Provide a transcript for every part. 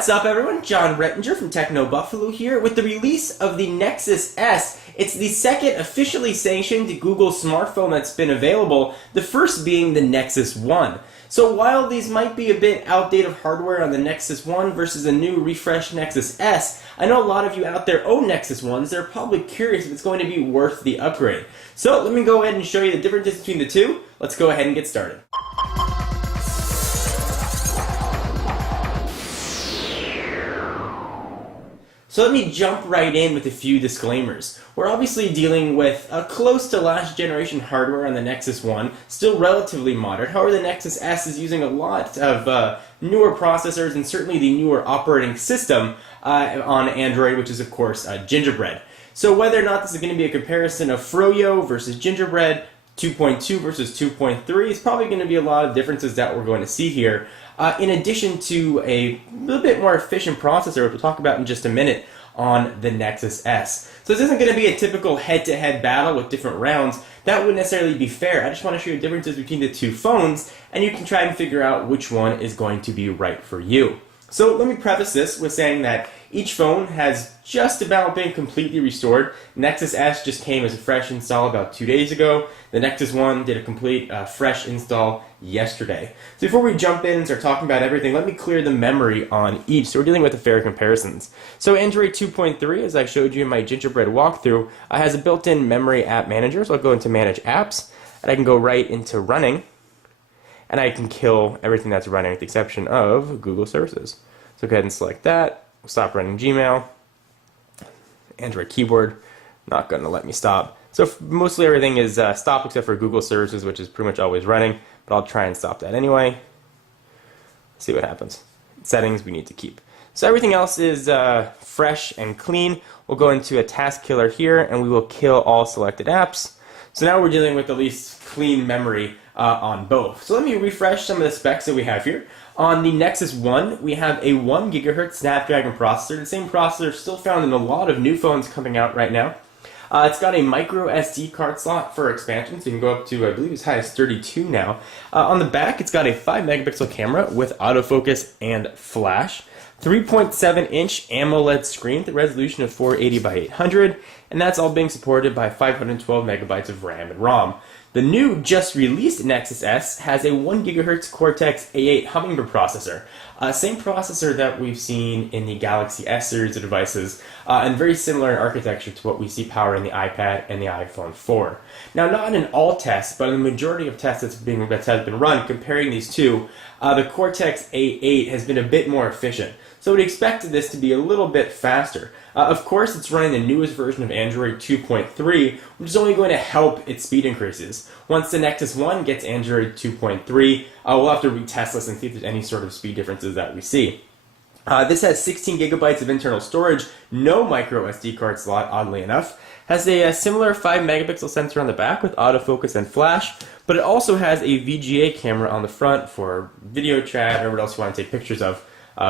What's up, everyone? John Rettinger from Techno Buffalo here with the release of the Nexus S. It's the second officially sanctioned Google smartphone that's been available, the first being the Nexus One. So while these might be a bit outdated hardware on the Nexus One versus a new refreshed Nexus S, I know a lot of you out there own Nexus Ones. They're probably curious if it's going to be worth the upgrade. So let me go ahead and show you the differences between the two. Let's go ahead and get started. So let me jump right in with a few disclaimers. We're obviously dealing with close to last generation hardware on the Nexus One, still relatively modern. However, the Nexus S is using a lot of newer processors and certainly the newer operating system on Android, which is of course Gingerbread. So whether or not this is going to be a comparison of Froyo versus Gingerbread, 2.2 versus 2.3 is probably going to be a lot of differences that we're going to see here. In addition to a little bit more efficient processor, which we'll talk about in just a minute, on the Nexus S. So this isn't going to be a typical head-to-head battle with different rounds. That wouldn't necessarily be fair. I just want to show you differences between the two phones, and you can try and figure out which one is going to be right for you. So let me preface this with saying that each phone has just about been completely restored. Nexus S just came as a fresh install about 2 days ago. The Nexus One did a complete fresh install yesterday. So before we jump in and start talking about everything, let me clear the memory on each. So we're dealing with the fair comparisons. So Android 2.3, as I showed you in my Gingerbread walkthrough, has a built-in memory app manager. So I'll go into Manage Apps, and I can go right into Running, and I can kill everything that's running with the exception of Google services. So go ahead and select that. We'll stop running Gmail. Android keyboard, not going to let me stop. So mostly everything is stopped except for Google services, which is pretty much always running, but I'll try and stop that anyway. See what happens. Settings we need to keep. So everything else is fresh and clean. We'll go into a task killer here, and we will kill all selected apps. So now we're dealing with at least clean memory on both. So let me refresh some of the specs that we have here. On the Nexus One, we have a 1 GHz Snapdragon processor. The same processor still found in a lot of new phones coming out right now. It's got a micro SD card slot for expansion, so you can go up to, I believe, as high as 32 now. On the back, it's got a 5 megapixel camera with autofocus and flash. 3.7-inch AMOLED screen with a resolution of 480 by 800, and that's all being supported by 512 megabytes of RAM and ROM. The new, just released Nexus S has a 1 GHz Cortex-A8 Hummingbird processor. Same processor that we've seen in the Galaxy S series of devices, and very similar in architecture to what we see powering the iPad and the iPhone 4. Now, not in all tests, but in the majority of tests that has been run comparing these two, the Cortex-A8 has been a bit more efficient. So we'd expect this to be a little bit faster. Of course, it's running the newest version of Android 2.3, which is only going to help its speed increases. Once the Nexus One gets Android 2.3, we'll have to retest this and see if there's any sort of speed differences that we see. This has 16 gigabytes of internal storage, no micro SD card slot, oddly enough. Has a similar 5 megapixel sensor on the back with autofocus and flash, but it also has a VGA camera on the front for video chat or what else you want to take pictures of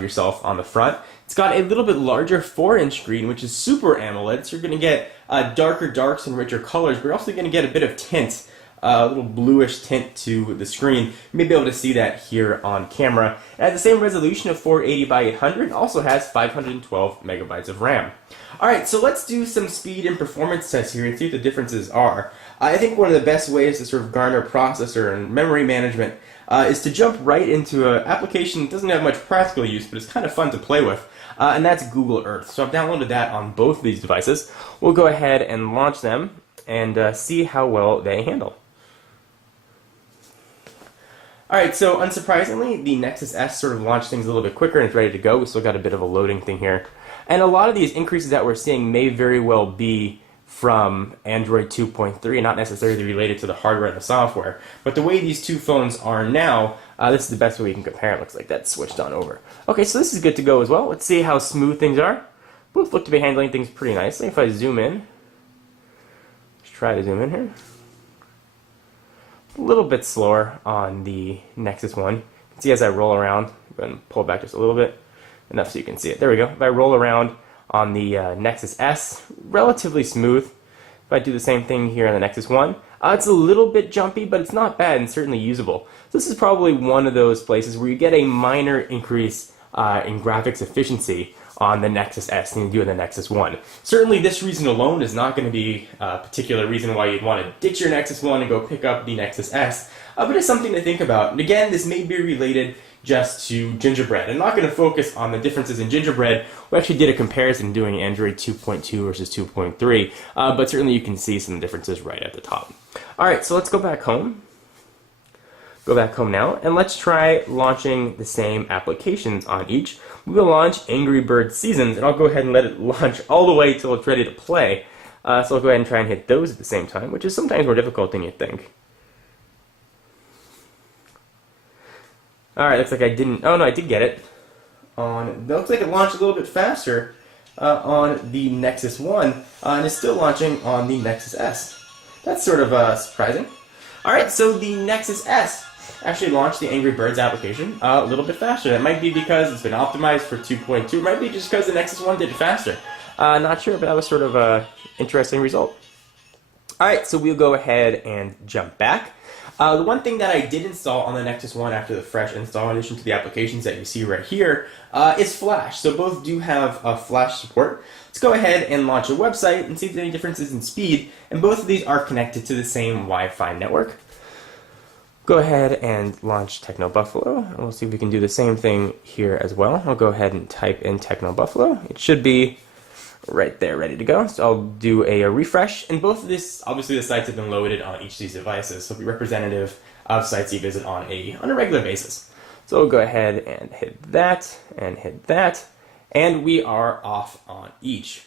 yourself on the front. It's got a little bit larger 4-inch screen, which is Super AMOLED, so you're going to get darker darks and richer colors, but you're also going to get a bit of tint, a little bluish tint to the screen. You may be able to see that here on camera. It has the same resolution of 480 by 800, and also has 512 megabytes of RAM. Alright, so let's do some speed and performance tests here and see what the differences are. I think one of the best ways to sort of garner processor and memory management is to jump right into an application that doesn't have much practical use, but it's kind of fun to play with, and that's Google Earth. So I've downloaded that on both of these devices. We'll go ahead and launch them and see how well they handle. Alright, so unsurprisingly, the Nexus S sort of launched things a little bit quicker and it's ready to go. We still got a bit of a loading thing here. And a lot of these increases that we're seeing may very well be from Android 2.3 and not necessarily related to the hardware and the software. But the way these two phones are now, this is the best way we can compare. It looks like that's switched on over. Okay, so this is good to go as well. Let's see how smooth things are. Both look to be handling things pretty nicely. If I zoom in, let's try to zoom in here. A little bit slower on the Nexus One. You can see as I roll around, go ahead and pull it back just a little bit, enough so you can see it. There we go. If I roll around on the Nexus S, relatively smooth. If I do the same thing here on the Nexus One, it's a little bit jumpy, but it's not bad and certainly usable. This is probably one of those places where you get a minor increase in graphics efficiency on the Nexus S than you do on the Nexus One. Certainly this reason alone is not going to be a particular reason why you'd want to ditch your Nexus One and go pick up the Nexus S, but it's something to think about. And again, this may be related just to Gingerbread. I'm not going to focus on the differences in Gingerbread. We actually did a comparison doing Android 2.2 versus 2.3, but certainly you can see some differences right at the top. Alright, so let's go back home. Go back home now, and let's try launching the same applications on each. We will launch Angry Birds Seasons, and I'll go ahead and let it launch all the way till it's ready to play. So I'll go ahead and try and hit those at the same time, which is sometimes more difficult than you think. Alright, looks like I didn't... Oh no, I did get it. Looks like it launched a little bit faster on the Nexus One, and it's still launching on the Nexus S. That's sort of surprising. Alright, so the Nexus S actually launched the Angry Birds application a little bit faster. That might be because it's been optimized for 2.2. It might be just because the Nexus One did it faster. Not sure, but that was sort of an interesting result. Alright, so we'll go ahead and jump back. The one thing that I did install on the Nexus One after the fresh install, in addition to the applications that you see right here, is Flash. So both do have Flash support. Let's go ahead and launch a website and see if there's any differences in speed, and both of these are connected to the same Wi-Fi network. Go ahead and launch Techno Buffalo, and we'll see if we can do the same thing here as well. I'll go ahead and type in Techno Buffalo. It should be right there, ready to go. So I'll do a refresh, and both of this, obviously the sites have been loaded on each of these devices, so it'll be representative of sites you visit on a regular basis. So we'll go ahead and hit that, and we are off on each.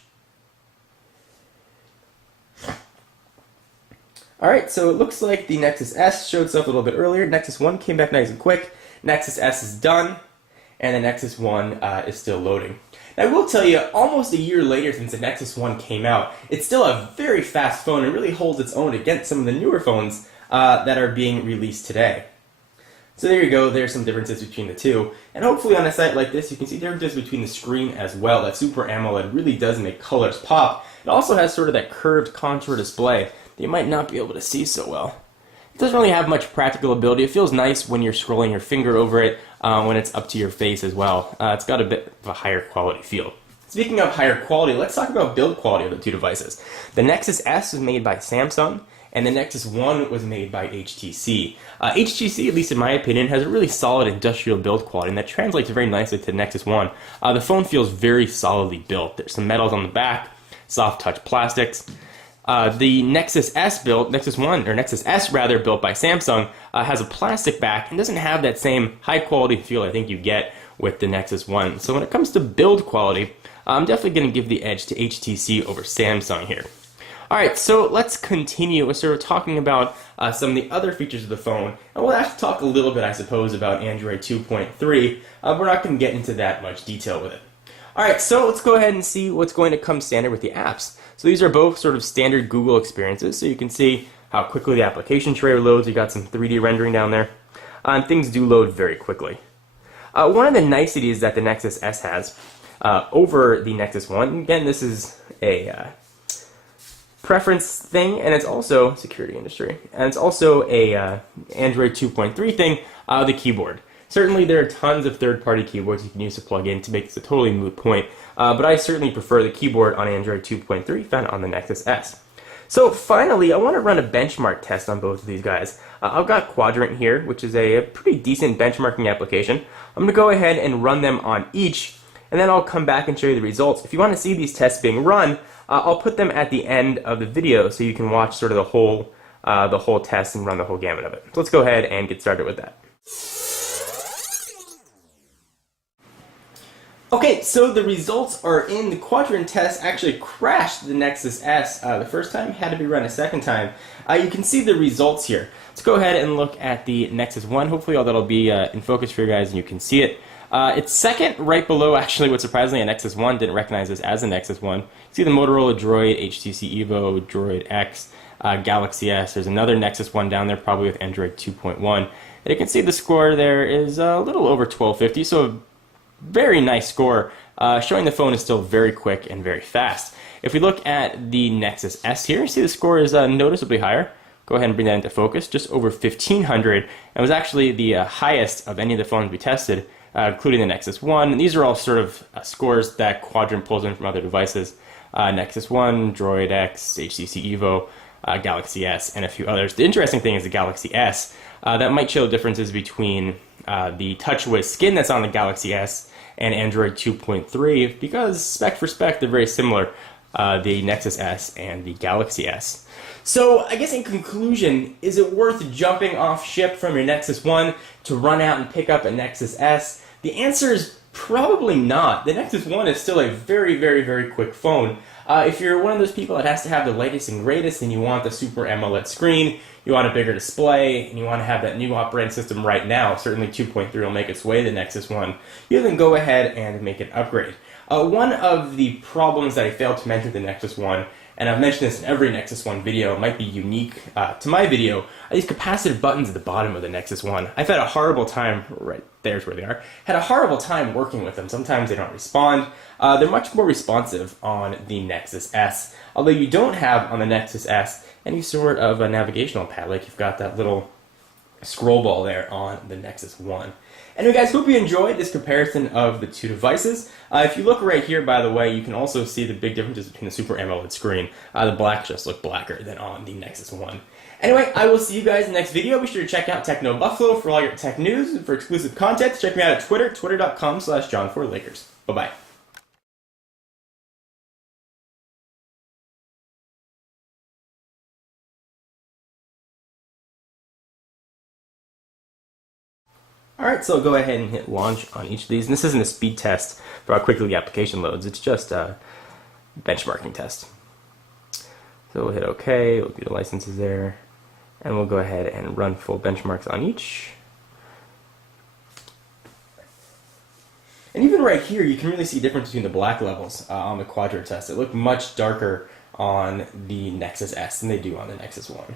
Alright, so it looks like the Nexus S showed stuff a little bit earlier. Nexus One came back nice and quick. Nexus S is done, and the Nexus One is still loading. Now, I will tell you, almost a year later since the Nexus One came out, it's still a very fast phone and really holds its own against some of the newer phones that are being released today. So there you go, there's some differences between the two. And hopefully on a site like this, you can see differences between the screen as well. That Super AMOLED really does make colors pop. It also has sort of that curved contour display that you might not be able to see so well. It doesn't really have much practical ability. It feels nice when you're scrolling your finger over it, when it's up to your face as well. It's got a bit of a higher quality feel. Speaking of higher quality, let's talk about build quality of the two devices. The Nexus S was made by Samsung, and the Nexus One was made by HTC. HTC, at least in my opinion, has a really solid industrial build quality, and that translates very nicely to the Nexus One. The phone feels very solidly built. There's some metals on the back, soft touch plastics. The Nexus S built, Nexus S rather, built by Samsung, has a plastic back and doesn't have that same high quality feel I think you get with the Nexus One. So when it comes to build quality, I'm definitely going to give the edge to HTC over Samsung here. Alright, so let's continue with sort of talking about some of the other features of the phone. And we'll have to talk a little bit, I suppose, about Android 2.3. We're not going to get into that much detail with it. Alright, so let's go ahead and see what's going to come standard with the apps. So these are both sort of standard Google experiences, so you can see how quickly the application tray loads. You got some 3D rendering down there, and things do load very quickly. One of the niceties that the Nexus S has over the Nexus One, again, this is a preference thing, and it's also security industry, and it's also a Android 2.3 thing, the keyboard. Certainly there are tons of third-party keyboards you can use to plug in to make this a totally moot point, but I certainly prefer the keyboard on Android 2.3 found on the Nexus S. So finally, I want to run a benchmark test on both of these guys. I've got Quadrant here, which is a pretty decent benchmarking application. I'm going to go ahead and run them on each, and then I'll come back and show you the results. If you want to see these tests being run, I'll put them at the end of the video so you can watch sort of the whole test and run the whole gamut of it. So let's go ahead and get started with that. Okay, so the results are in. The Quadrant test actually crashed the Nexus S the first time, had to be run a second time. You can see the results here. Let's go ahead and look at the Nexus One. Hopefully all that'll be in focus for you guys and you can see it. It's second right below, actually, what surprisingly a Nexus One didn't recognize this as a Nexus One. See the Motorola Droid, HTC Evo, Droid X, Galaxy S. There's another Nexus One down there, probably with Android 2.1. And you can see the score there is a little over 1250, so very nice score, showing the phone is still very quick and very fast. If we look at the Nexus S here, see the score is noticeably higher. Go ahead and bring that into focus, just over 1500. It was actually the highest of any of the phones we tested, including the Nexus 1. And these are all sort of scores that Quadrant pulls in from other devices. Nexus 1, Droid X, HTC Evo, Galaxy S, and a few others. The interesting thing is the Galaxy S. That might show differences between the TouchWiz skin that's on the Galaxy S and Android 2.3, because spec for spec, they're very similar, the Nexus S and the Galaxy S. So I guess in conclusion, is it worth jumping off ship from your Nexus 1 to run out and pick up a Nexus S? The answer is probably not. The Nexus 1 is still a very, very, very quick phone. If you're one of those people that has to have the latest and greatest and you want the Super AMOLED screen, you want a bigger display, and you want to have that new operating system right now, certainly 2.3 will make its way to the Nexus 1, you then go ahead and make an upgrade. One of the problems that I failed to mention with the Nexus 1, and I've mentioned this in every Nexus 1 video, it might be unique to my video, are these capacitive buttons at the bottom of the Nexus 1. I've had a horrible time, right there's where they are, had a horrible time working with them. Sometimes they don't respond. They're much more responsive on the Nexus S, although you don't have on the Nexus S any sort of a navigational pad, like you've got that little scroll ball there on the Nexus 1. Anyway guys, hope you enjoyed this comparison of the two devices. If you look right here, by the way, you can also see the big differences between the Super AMOLED screen. The blacks just look blacker than on the Nexus 1. Anyway, I will see you guys in the next video. Be sure to check out Techno Buffalo for all your tech news and for exclusive content. Check me out at Twitter, twitter.com/John4Lakers. Bye-bye. Alright, so go ahead and hit launch on each of these. And this isn't a speed test for how quickly the application loads, it's just a benchmarking test. So we'll hit OK, we'll do the licenses there, and we'll go ahead and run full benchmarks on each. And even right here, you can really see a difference between the black levels on the Quadrant test. It looked much darker on the Nexus S than they do on the Nexus 1.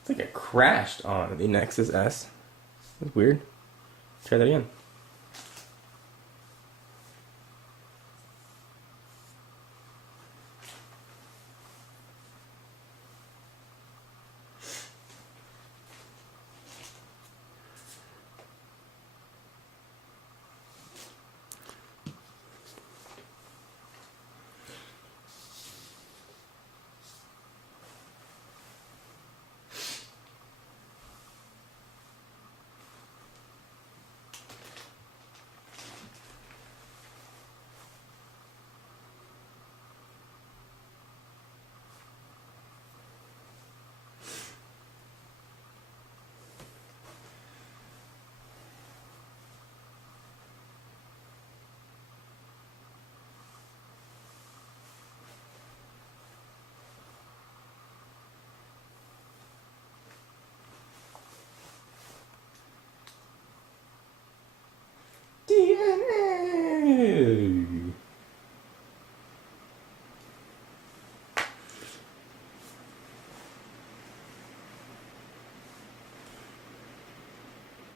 It's like it crashed on the Nexus S. That's weird. Try that again.